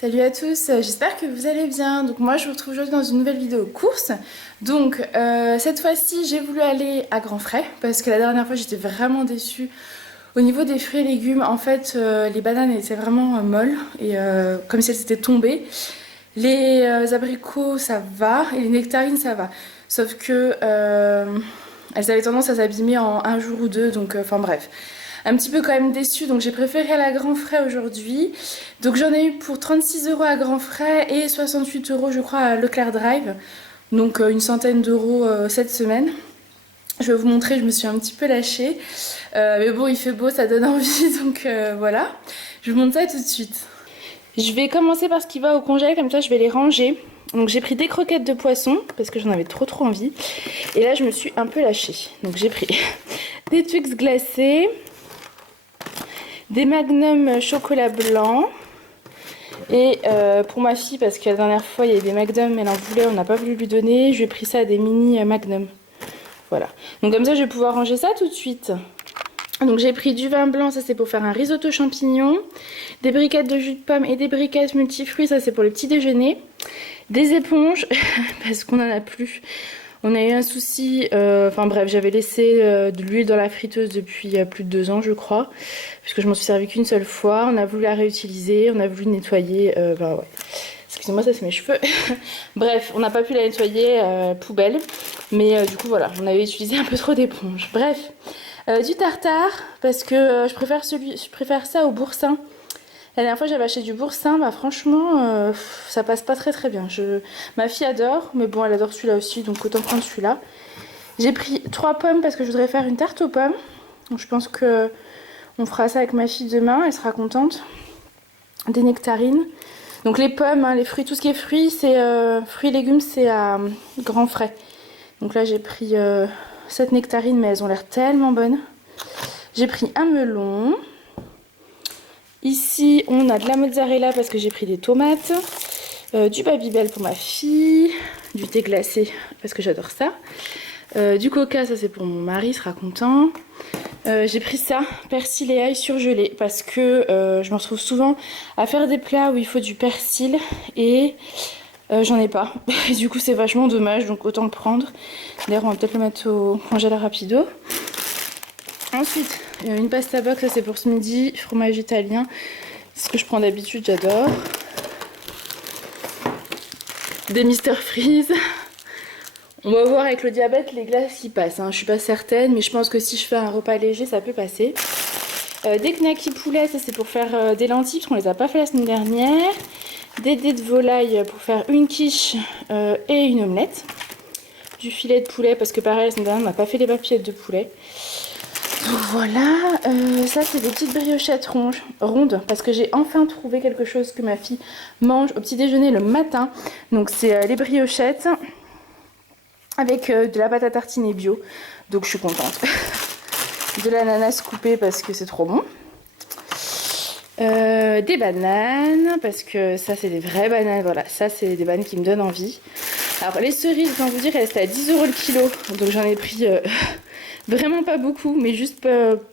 Salut à tous, j'espère que vous allez bien. Donc moi je vous retrouve aujourd'hui dans une nouvelle vidéo course. Donc cette fois-ci j'ai voulu aller à grands frais parce que la dernière fois j'étais vraiment déçue. Au niveau des fruits et légumes, en fait les bananes étaient vraiment molles et comme si elles étaient tombées. Les abricots ça va et les nectarines ça va. Sauf que elles avaient tendance à s'abîmer en un jour ou deux, donc enfin bref. Un petit peu quand même déçue, donc j'ai préféré aller à grands frais aujourd'hui. Donc j'en ai eu pour 36 € à grands frais et 68 € je crois à Leclerc Drive. Donc une centaine d'euros cette semaine. Je vais vous montrer, je me suis un petit peu lâchée. Mais bon, il fait beau, ça donne envie, donc voilà. Je vous montre ça tout de suite. Je vais commencer par ce qui va au congèle, comme ça je vais les ranger. Donc j'ai pris des croquettes de poisson, parce que j'en avais trop envie. Et là je me suis un peu lâchée. Donc j'ai pris des Twix glacés, des Magnum chocolat blanc. Et pour ma fille, parce que la dernière fois il y avait des Magnum, elle en voulait, on n'a pas voulu lui donner, je lui ai pris ça à des mini Magnum. Voilà. Donc comme ça je vais pouvoir ranger ça tout de suite. Donc j'ai pris du vin blanc, ça c'est pour faire un risotto champignon. Des briquettes de jus de pomme et des briquettes multifruits, ça c'est pour le petit déjeuner. Des éponges, parce qu'on n'en a plus. On a eu un souci, enfin bref, j'avais laissé de l'huile dans la friteuse depuis plus de 2 ans je crois. Puisque je m'en suis servi qu'une seule fois. On a voulu la réutiliser, on a voulu nettoyer, ben ouais. Excusez-moi, ça c'est mes cheveux. Bref, on n'a pas pu la nettoyer, poubelle. Mais du coup voilà, on avait utilisé un peu trop d'éponge. Bref, du tartare, parce que je préfère ça au boursin. La dernière fois j'avais acheté du boursin, bah franchement ça passe pas très bien. Ma fille adore, mais bon elle adore celui-là aussi, donc autant prendre celui-là. J'ai pris 3 pommes parce que je voudrais faire une tarte aux pommes. Donc je pense que on fera ça avec ma fille demain, elle sera contente. Des nectarines. Donc les pommes, hein, les fruits, tout ce qui est fruits, c'est fruits et légumes, c'est à grands frais. Donc là j'ai pris 7 nectarines, mais elles ont l'air tellement bonnes. J'ai pris un melon. Ici, on a de la mozzarella parce que j'ai pris des tomates, du Babybel pour ma fille, du thé glacé parce que j'adore ça, du coca, ça c'est pour mon mari, il sera content. J'ai pris ça, persil et ail surgelé parce que je me retrouve souvent à faire des plats où il faut du persil et j'en ai pas. Et du coup, c'est vachement dommage, donc autant le prendre. D'ailleurs, on va peut-être le mettre au congélateur rapido. Ensuite, une pasta box, ça c'est pour ce midi, fromage italien, c'est ce que je prends d'habitude, j'adore. Des Mister Freeze. On va voir avec le diabète les glaces qui passent, hein. Je suis pas certaine, mais je pense que si je fais un repas léger, ça peut passer. Des knackis poulet, ça c'est pour faire des lentilles, parce qu'on les a pas fait la semaine dernière. Des dés de volaille pour faire une quiche et une omelette. Du filet de poulet, parce que pareil, la semaine dernière, on n'a pas fait les papillettes de poulet. Donc voilà, ça c'est des petites briochettes rondes parce que j'ai enfin trouvé quelque chose que ma fille mange au petit déjeuner le matin. Donc c'est les briochettes avec de la pâte à tartiner bio. Donc je suis contente. De l'ananas coupé parce que c'est trop bon. Des bananes parce que ça c'est des vraies bananes. Voilà, ça c'est des bananes qui me donnent envie. Alors les cerises, je vais vous dire, elles étaient à 10 € le kilo. Donc j'en ai pris... vraiment pas beaucoup, mais juste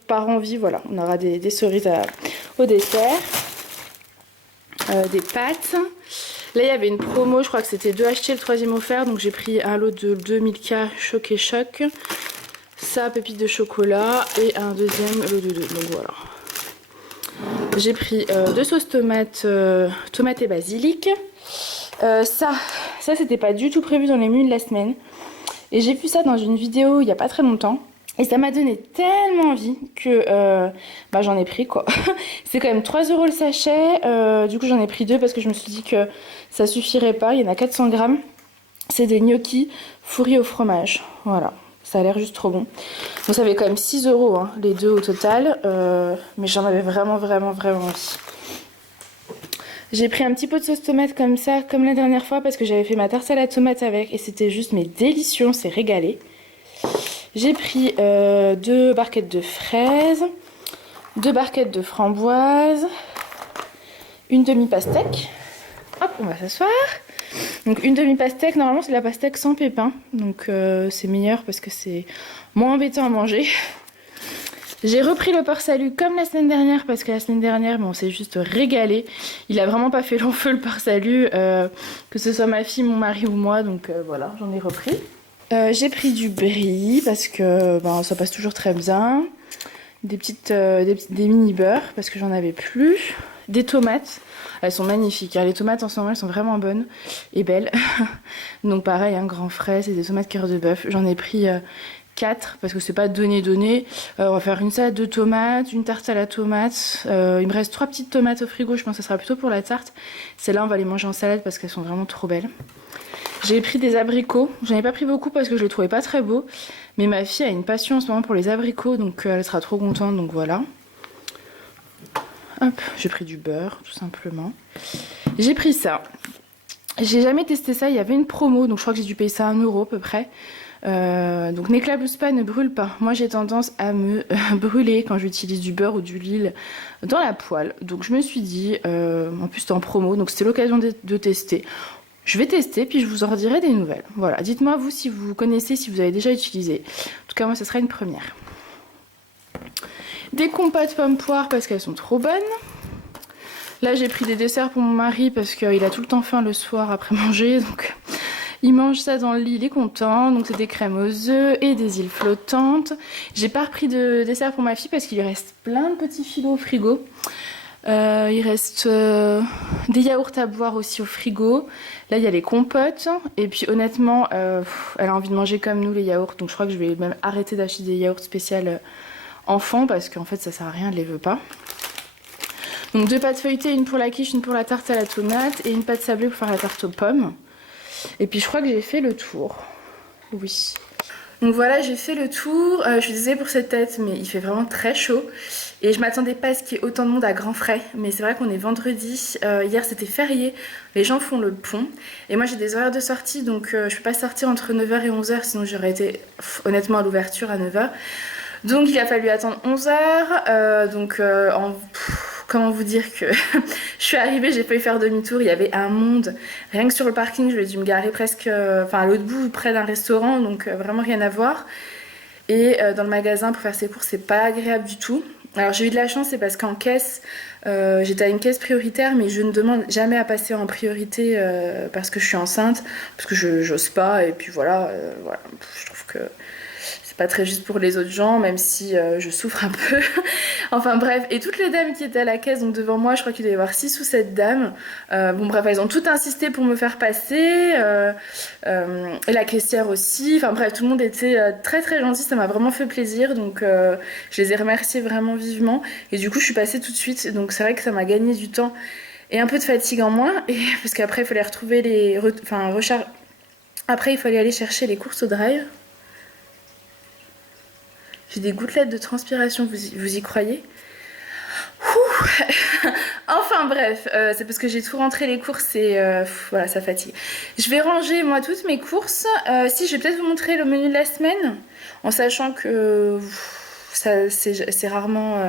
par envie, voilà. On aura des cerises au dessert. Des pâtes. Là, il y avait une promo, je crois que c'était 2 achetés, le 3e offert. Donc j'ai pris un lot de 2 Milka Choc et Choc. Ça, pépites de chocolat. Et un deuxième lot de 2. Donc voilà. J'ai pris 2 sauces tomates, tomates et basilic. Ça c'était pas du tout prévu dans les menus de la semaine. Et j'ai vu ça dans une vidéo il y a pas très longtemps. Et ça m'a donné tellement envie que j'en ai pris quoi. C'est quand même 3 € le sachet. Du coup j'en ai pris 2 parce que je me suis dit que ça suffirait pas. Il y en a 400 grammes. C'est des gnocchis fourris au fromage. Voilà. Ça a l'air juste trop bon. Donc ça fait quand même 6 € hein, les deux au total. Mais j'en avais vraiment envie. J'ai pris un petit pot de sauce tomate comme ça, comme la dernière fois, parce que j'avais fait ma tarte à la tomate avec. Et c'était juste mais délicieux, on s'est régalé. J'ai pris 2 barquettes de fraises, 2 barquettes de framboises, une demi-pastèque. Hop, on va s'asseoir. Donc une demi-pastèque, normalement c'est de la pastèque sans pépins. Donc c'est meilleur parce que c'est moins embêtant à manger. J'ai repris le port-salut comme la semaine dernière parce que la semaine dernière on s'est juste régalé. Il a vraiment pas fait long feu le port-salut, que ce soit ma fille, mon mari ou moi, donc voilà, j'en ai repris. J'ai pris du brie parce que ça passe toujours très bien. Des mini beurres parce que j'en avais plus. Des tomates, elles sont magnifiques, hein. Les tomates en ce moment elles sont vraiment bonnes et belles. Donc pareil, un grand frais, c'est des tomates cœur de bœuf. J'en ai pris 4 parce que c'est pas donné. On va faire une salade de tomates, une tarte à la tomate. Il me reste 3 petites tomates au frigo, je pense que ça sera plutôt pour la tarte. Celles-là on va les manger en salade parce qu'elles sont vraiment trop belles. J'ai pris des abricots, j'en ai pas pris beaucoup parce que je les trouvais pas très beaux. Mais ma fille a une passion en ce moment pour les abricots, donc elle sera trop contente, donc voilà. Hop, j'ai pris du beurre, tout simplement. J'ai pris ça. J'ai jamais testé ça, il y avait une promo, donc je crois que j'ai dû payer ça 1 € à peu près. Donc n'éclabousse pas, ne brûle pas. Moi j'ai tendance à me brûler quand j'utilise du beurre ou du l'huile dans la poêle. Donc je me suis dit, en plus c'était en promo, donc c'était l'occasion de tester. Je vais tester puis je vous en redirai des nouvelles. Voilà, dites-moi vous si vous connaissez, si vous avez déjà utilisé. En tout cas moi ce sera une première. Des compotes pommes poires parce qu'elles sont trop bonnes. Là j'ai pris des desserts pour mon mari parce qu'il a tout le temps faim le soir après manger, donc il mange ça dans le lit, il est content. Donc c'est des crèmes aux œufs et des îles flottantes. J'ai pas repris de dessert pour ma fille parce qu'il lui reste plein de petits filets au frigo. Il reste des yaourts à boire aussi au frigo. Là il y a les compotes. Et puis honnêtement elle a envie de manger comme nous les yaourts. Donc je crois que je vais même arrêter d'acheter des yaourts spéciaux enfants parce qu'en fait ça sert à rien, elle les veut pas. Donc 2 pâtes feuilletées, une pour la quiche, une pour la tarte à la tomate et une pâte sablée pour faire la tarte aux pommes. Et puis je crois que j'ai fait le tour. Oui. Donc voilà, j'ai fait le tour. Je suis désolée pour cette tête, mais il fait vraiment très chaud. Et je m'attendais pas à ce qu'il y ait autant de monde à Grandfrais. Mais c'est vrai qu'on est vendredi. Hier c'était férié. Les gens font le pont. Et moi j'ai des horaires de sortie. Donc je peux pas sortir entre 9 h et 11 h. Sinon j'aurais été honnêtement à l'ouverture à 9 h. Donc il a fallu attendre 11 h. Comment vous dire que je suis arrivée, j'ai failli faire demi-tour, il y avait un monde. Rien que sur le parking, je dû me garer presque à l'autre bout, près d'un restaurant, donc vraiment rien à voir. Et dans le magasin, pour faire ses courses, c'est pas agréable du tout. Alors j'ai eu de la chance, c'est parce qu'en caisse, j'étais à une caisse prioritaire, mais je ne demande jamais à passer en priorité parce que je suis enceinte, parce que j'ose pas, et puis voilà, je trouve que pas très juste pour les autres gens, même si je souffre un peu. Enfin bref, et toutes les dames qui étaient à la caisse, donc devant moi, je crois qu'il devait y avoir 6 ou 7 dames. Bon bref, elles ont toutes insisté pour me faire passer. Et la caissière aussi. Enfin bref, tout le monde était très très gentil, ça m'a vraiment fait plaisir. Donc je les ai remerciés vraiment vivement. Et du coup, je suis passée tout de suite. Donc c'est vrai que ça m'a gagné du temps et un peu de fatigue en moins. Et, parce qu'après, il fallait retrouver les... Après, il fallait aller chercher les courses au drive. J'ai des gouttelettes de transpiration, vous y croyez? Enfin bref, c'est parce que j'ai tout rentré les courses et voilà, ça fatigue. Je vais ranger moi toutes mes courses. Si, je vais peut-être vous montrer le menu de la semaine, en sachant que c'est rarement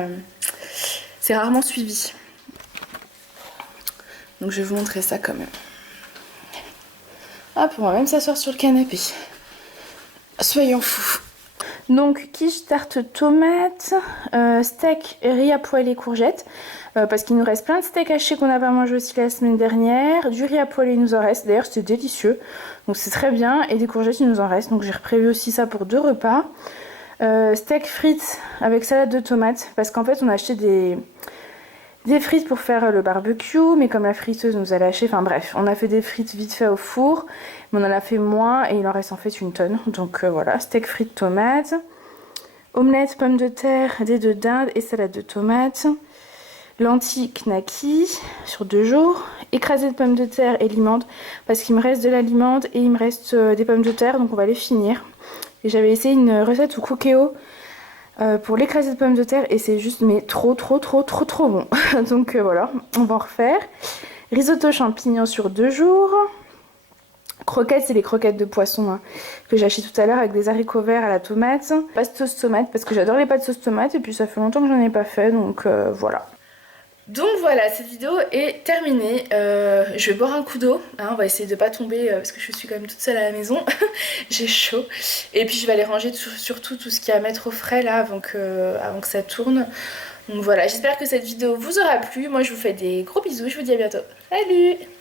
suivi. Donc je vais vous montrer ça quand même. Hop, on va même s'asseoir sur le canapé. Soyons fous. Donc quiche, tarte tomate, steak, riz à poêle et courgettes, parce qu'il nous reste plein de steaks hachés qu'on n'a pas mangé aussi la semaine dernière, du riz à poêle il nous en reste, d'ailleurs c'était délicieux, donc c'est très bien, et des courgettes il nous en reste, donc j'ai prévu aussi ça pour 2 repas. Steak frites avec salade de tomates, parce qu'en fait on a acheté des frites pour faire le barbecue, mais comme la friteuse nous a lâché, enfin bref, on a fait des frites vite fait au four, mais on en a fait moins et il en reste en fait une tonne. Donc voilà, steak frites tomates, omelette, pommes de terre, des deux dindes et salade de tomates, lentilles knacky sur 2 jours, écrasé de pommes de terre et limande, parce qu'il me reste de la limande et il me reste des pommes de terre, donc on va les finir. Et j'avais essayé une recette au cookéo pour l'écrasé de pommes de terre et c'est juste mais trop bon. Donc voilà, on va en refaire. Risotto champignons sur 2 jours. Croquettes, c'est les croquettes de poisson hein, que j'ai acheté tout à l'heure avec des haricots verts à la tomate. Pâte sauce tomate parce que j'adore les pâtes sauce tomate et puis ça fait longtemps que j'en ai pas fait donc voilà. Donc voilà, cette vidéo est terminée. Je vais boire un coup d'eau, hein, on va essayer de pas tomber parce que je suis quand même toute seule à la maison. J'ai chaud. Et puis je vais aller ranger surtout tout ce qu'il y a à mettre au frais là avant que ça tourne. Donc voilà, j'espère que cette vidéo vous aura plu. Moi je vous fais des gros bisous, je vous dis à bientôt. Salut!